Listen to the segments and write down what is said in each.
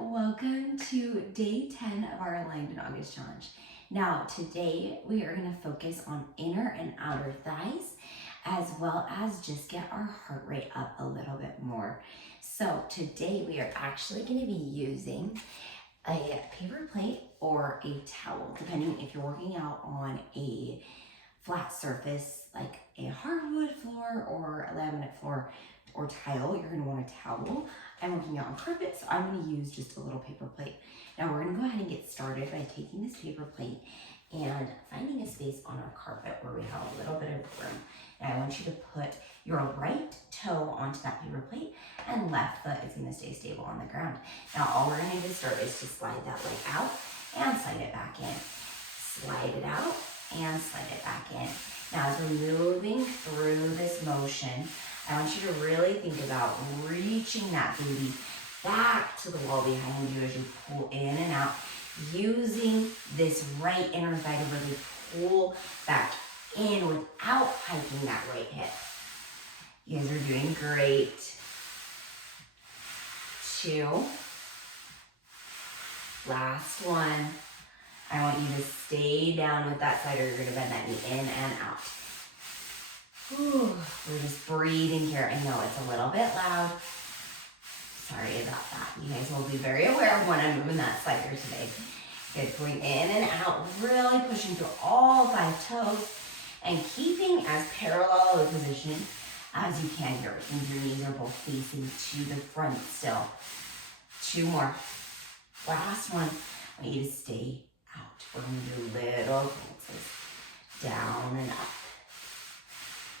welcome to day 10 of our Aligned in August challenge. Now, today we are going to focus on inner and outer thighs, as well as just get our heart rate up a little bit more. So today we are actually going to be using a paper plate or a towel, depending if you're working out on a flat surface like a hardwood floor or a laminate floor or tile, you're going to want a towel. I'm working out on carpet, so I'm going to use just a little paper plate. Now we're going to go ahead and get started by taking this paper plate and finding a space on our carpet where we have a little bit of room. Now I want you to put your right toe onto that paper plate and left foot is going to stay stable on the ground. Now all we're going to do to start is to slide that leg out and slide it back in. Slide it out and slide it back in. Now as we're moving through this motion, I want you to really think about reaching that booty back to the wall behind you as you pull in and out, using this right inner thigh to really pull back in without hiking that right hip. You guys are doing great. 2. Last one. I want you to stay down with that side or you're gonna bend that knee in and out. Whew. We're just breathing here. I know it's a little bit loud. Sorry about that. You guys will be very aware of when I'm moving that slider today. Good, going in and out, really pushing through all 5 toes and keeping as parallel a position as you can here. Which means your knees are both facing to the front still. 2 more. Last one. I want you to stay out. We're going to do little pulses down and up.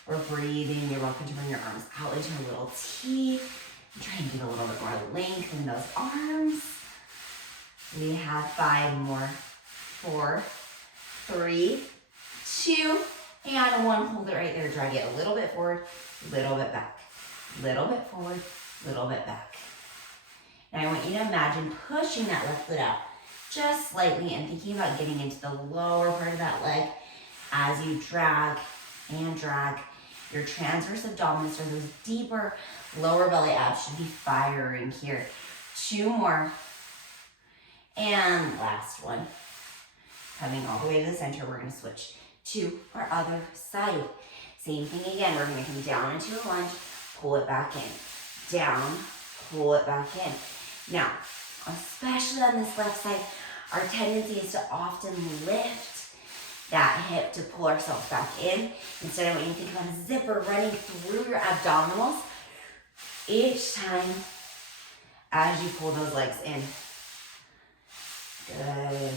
We're breathing. You're welcome to bring your arms out into a little T. Try and get a little bit more length in those arms. We have 5 more. 4, 3, 2, and 1. Hold it right there. Drag it a little bit forward, little bit back. Little bit forward, little bit back. Now I want you to imagine pushing that left foot out just slightly and thinking about getting into the lower part of that leg as you drag and drag. Your transverse abdominis, or those deeper lower belly abs, should be firing here. 2 more. And last one. Coming all the way to the center, we're going to switch to our other side. Same thing again. We're going to come down into a lunge, pull it back in. Down, pull it back in. Now, especially on this left side, our tendency is to often lift that hip to pull ourselves back in. Instead, I want you to think about a zipper running through your abdominals each time as you pull those legs in. Good.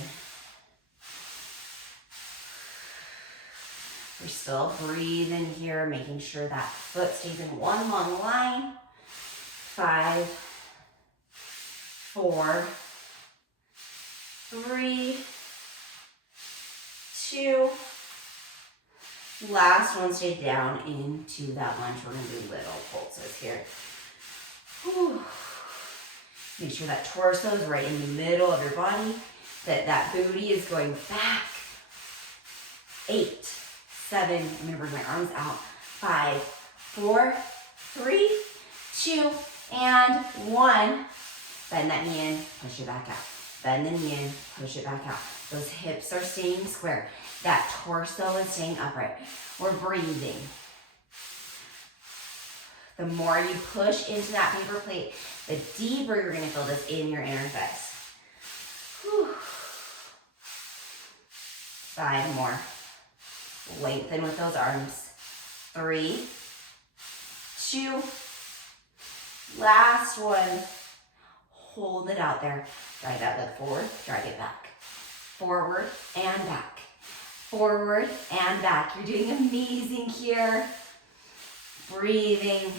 We're still breathing here, making sure that foot stays in one long line. 5, 4, 3, 2. Last one, stay down into that lunge. We're going to do little pulses here. Whew. Make sure that torso is right in the middle of your body, that booty is going back. 8, 7, I'm going to bring my arms out. 5, 4, 3, 2, and 1. Bend that knee in, push it back out. Bend the knee in, push it back out. Those hips are staying square. That torso is staying upright. We're breathing. The more you push into that paper plate, the deeper you're going to feel this in your inner thighs. Whew. 5 more. Lengthen with those arms. 3, 2. Last one. Hold it out there. Drag that leg forward, drag it back. Forward and back. Forward and back. You're doing amazing here. Breathing.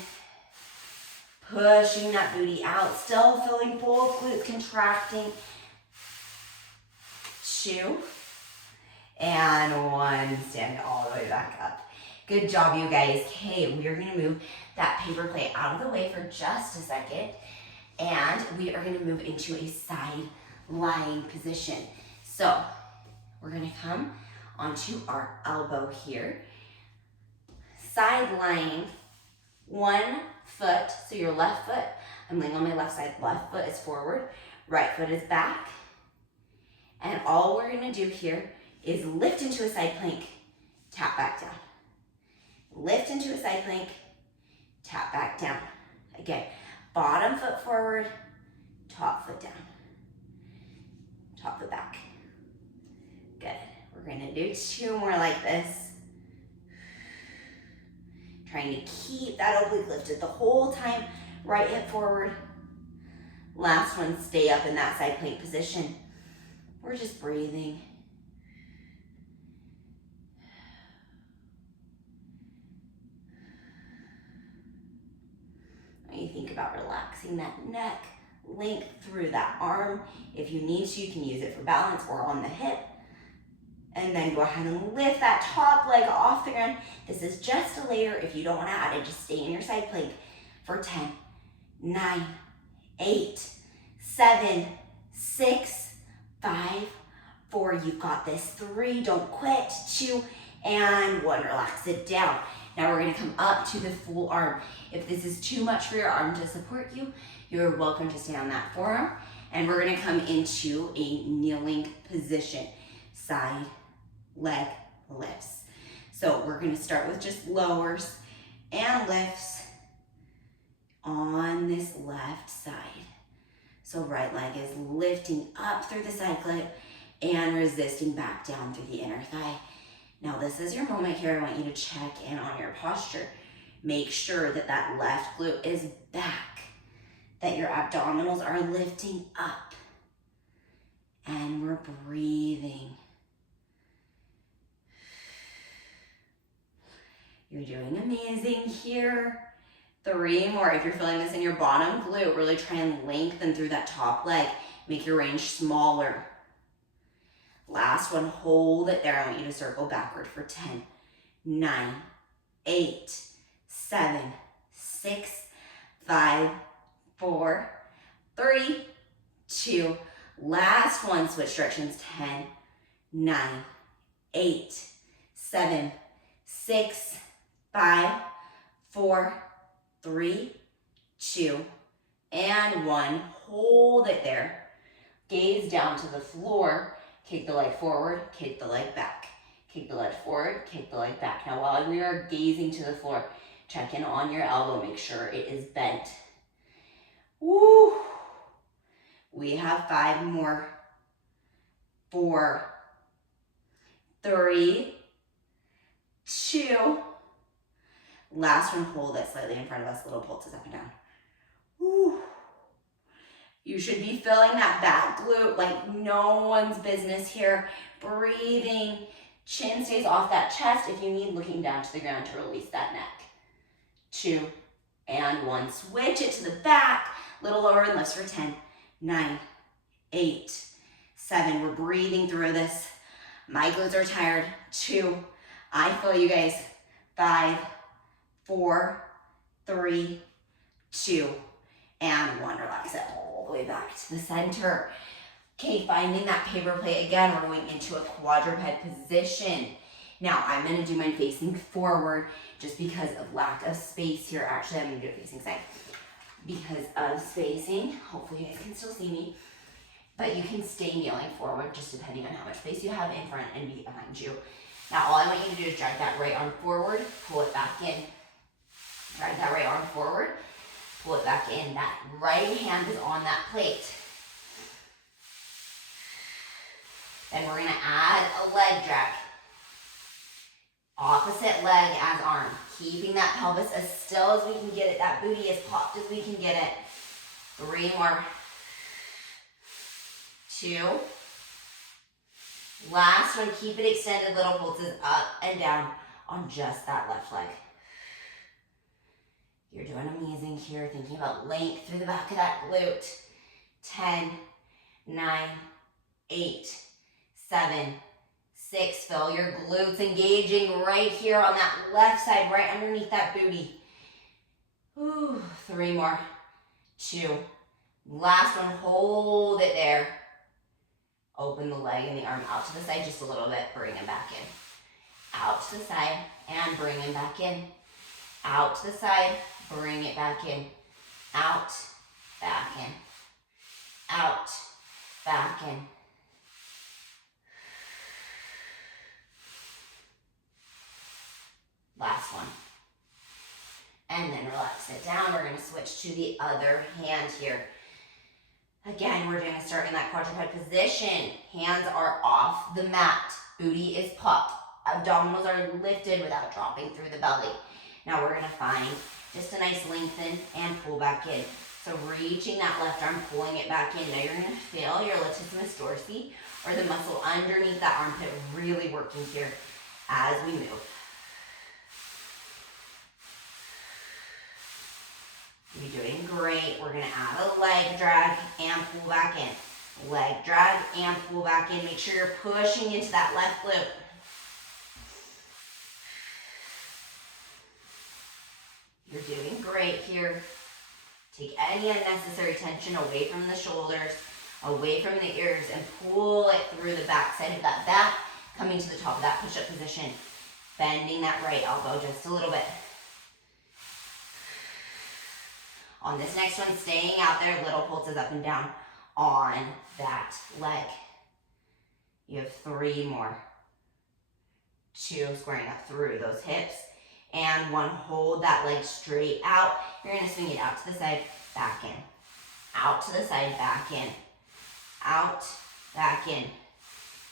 Pushing that booty out. Still feeling both glutes contracting. 2. And 1. Stand all the way back up. Good job, you guys. Okay, we are going to move that paper plate out of the way for just a second. And we are going to move into a side lying position. So we're going to come onto our elbow here. Side lying, 1 foot, so your left foot, I'm laying on my left side, left foot is forward. Right foot is back. And all we're gonna do here is lift into a side plank, tap back down. Lift into a side plank, tap back down. Again, bottom foot forward, top foot down. Top foot back. Good. We're gonna do 2 more like this. Trying to keep that oblique lifted the whole time. Right hip forward. Last one, stay up in that side plank position. We're just breathing. When you think about relaxing that neck, length through that arm. If you need to, you can use it for balance or on the hip. And then go ahead and lift that top leg off the ground. This is just a layer. If you don't want to add it, just stay in your side plank for 10, 9, 8, 7, 6, 5, 4. You've got this. 3, don't quit. 2, and 1. Relax it down. Now we're going to come up to the full arm. If this is too much for your arm to support you, you're welcome to stay on that forearm. And we're going to come into a kneeling position. Side leg lifts. So we're going to start with just lowers and lifts on this left side. So right leg is lifting up through the side glute and resisting back down through the inner thigh. Now this is your moment here. I want you to check in on your posture. Make sure that that left glute is back, that your abdominals are lifting up, and we're breathing. You're doing amazing here. 3 more. If you're feeling this in your bottom glute, really try and lengthen through that top leg. Make your range smaller. Last one, hold it there. I want you to circle backward for 10, 9, 8, 7, 6, 5, 4, 3, 2. Last one, switch directions. 10, 9, 8, 7, 6, 5, 4, 3, 2, and 1. Hold it there. Gaze down to the floor. Kick the leg forward, kick the leg back. Kick the leg forward, kick the leg back. Now while we are gazing to the floor, check in on your elbow. Make sure it is bent. Woo! We have 5 more. 4, 3, 2. Last one, hold it slightly in front of us. Little pulses up and down. Woo! You should be feeling that back glute like no one's business here. Breathing. Chin stays off that chest. If you need, looking down to the ground to release that neck. 2 and 1. Switch it to the back. Little lower and lifts for 10, 9, 8, 7. We're breathing through this. My glutes are tired. 2. I feel you guys. 5, 4, 3, 2, and 1. Relax it all the way back to the center. Okay, finding that paper plate again. We're going into a quadruped position. Now, I'm going to do mine facing forward just because of lack of space here. Actually, I'm going to do it facing side because of spacing. Hopefully, you guys can still see me. But you can stay kneeling forward just depending on how much space you have in front and behind you. Now, all I want you to do is drag that right arm forward, pull it back in. Drag that right arm forward, pull it back in. That right hand is on that plate. Then we're going to add a leg drag. Opposite leg as arm. Keeping that pelvis as still as we can get it. That booty as popped as we can get it. 3 more. 2. Last one, keep it extended, little pulses up and down on just that left leg. You're doing amazing here, thinking about length through the back of that glute. 10, 9, 8, 7, 6. Feel your glutes engaging right here on that left side, right underneath that booty. Ooh, 3 more. 2. Last one, hold it there. Open the leg and the arm out to the side just a little bit. Bring it back in. Out to the side and bring it back in. Out to the side, bring it back in. Out, back in. Out, in. Last one. And then relax it down. We're going to switch to the other hand here. Again, we're going to start in that quadruped position. Hands are off the mat. Booty is popped. Abdominals are lifted without dropping through the belly. Now we're going to find just a nice lengthen and pull back in. So reaching that left arm, pulling it back in. Now you're going to feel your latissimus dorsi, or the muscle underneath that armpit, really working here as we move. You're doing great. We're going to add a leg drag and pull back in. Leg drag and pull back in. Make sure you're pushing into that left glute. You're doing great here. Take any unnecessary tension away from the shoulders, away from the ears, and pull it through the back side of that back, coming to the top of that push-up position. Bending that right elbow just a little bit. On this next one, staying out there, little pulses up and down on that leg. You have 3 more. 2, squaring up through those hips. And 1, hold that leg straight out. You're going to swing it out to the side, back in. Out to the side, back in. Out, back in.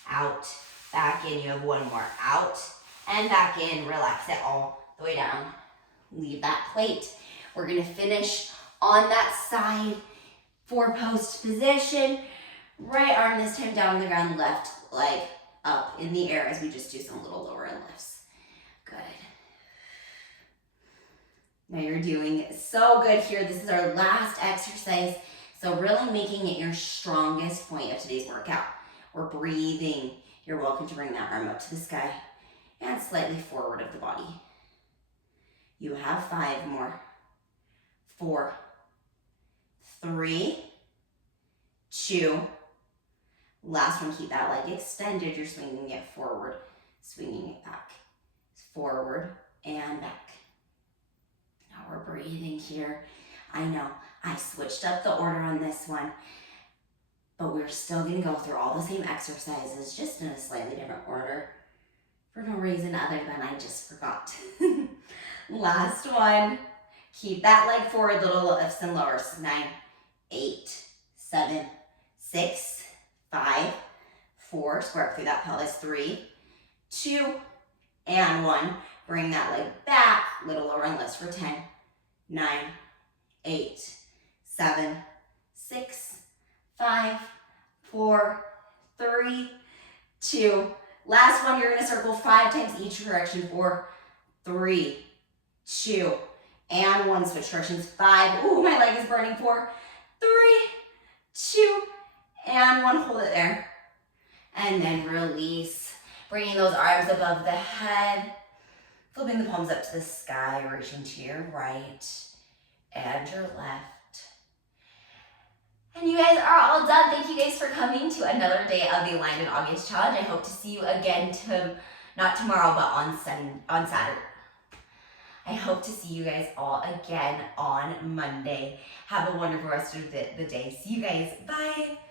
Out, back in. You have 1 more. Out and back in. Relax it all the way down. Leave that plate. We're going to finish on that side 4-post position. Right arm this time down on the ground, left leg up in the air as we just do some little lower end lifts. Good. Now you're doing so good here. This is our last exercise. So really making it your strongest point of today's workout. We're breathing. You're welcome to bring that arm up to the sky and slightly forward of the body. You have 5 more. 4, 3, 2. Last one, keep that leg extended. You're swinging it forward, swinging it back. Forward and back. Now we're breathing here. I know I switched up the order on this one, but we're still going to go through all the same exercises, just in a slightly different order for no reason other than I just forgot. Last one. Keep that leg forward, little lifts and lowers. 9, 8, 7, 6, 5, 4. Square up through that pelvis. 3, 2, and 1. Bring that leg back. Little lower and lifts for 10, 9, 8, 7, 6, 5, 4, 3, 2. Last one, you're going to circle 5 times each direction. 4, 3, 2, and 1. Switch directions. 5. Ooh, my leg is burning. 4, 3, 2, and 1. Hold it there. And then release. Bringing those arms above the head. Flipping the palms up to the sky. Reaching to your right and your left. And you guys are all done. Thank you guys for coming to another day of the Aligned in August Challenge. I hope to see you again, not tomorrow, but on Saturday. I hope to see you guys all again on Monday. Have a wonderful rest of the day. See you guys. Bye.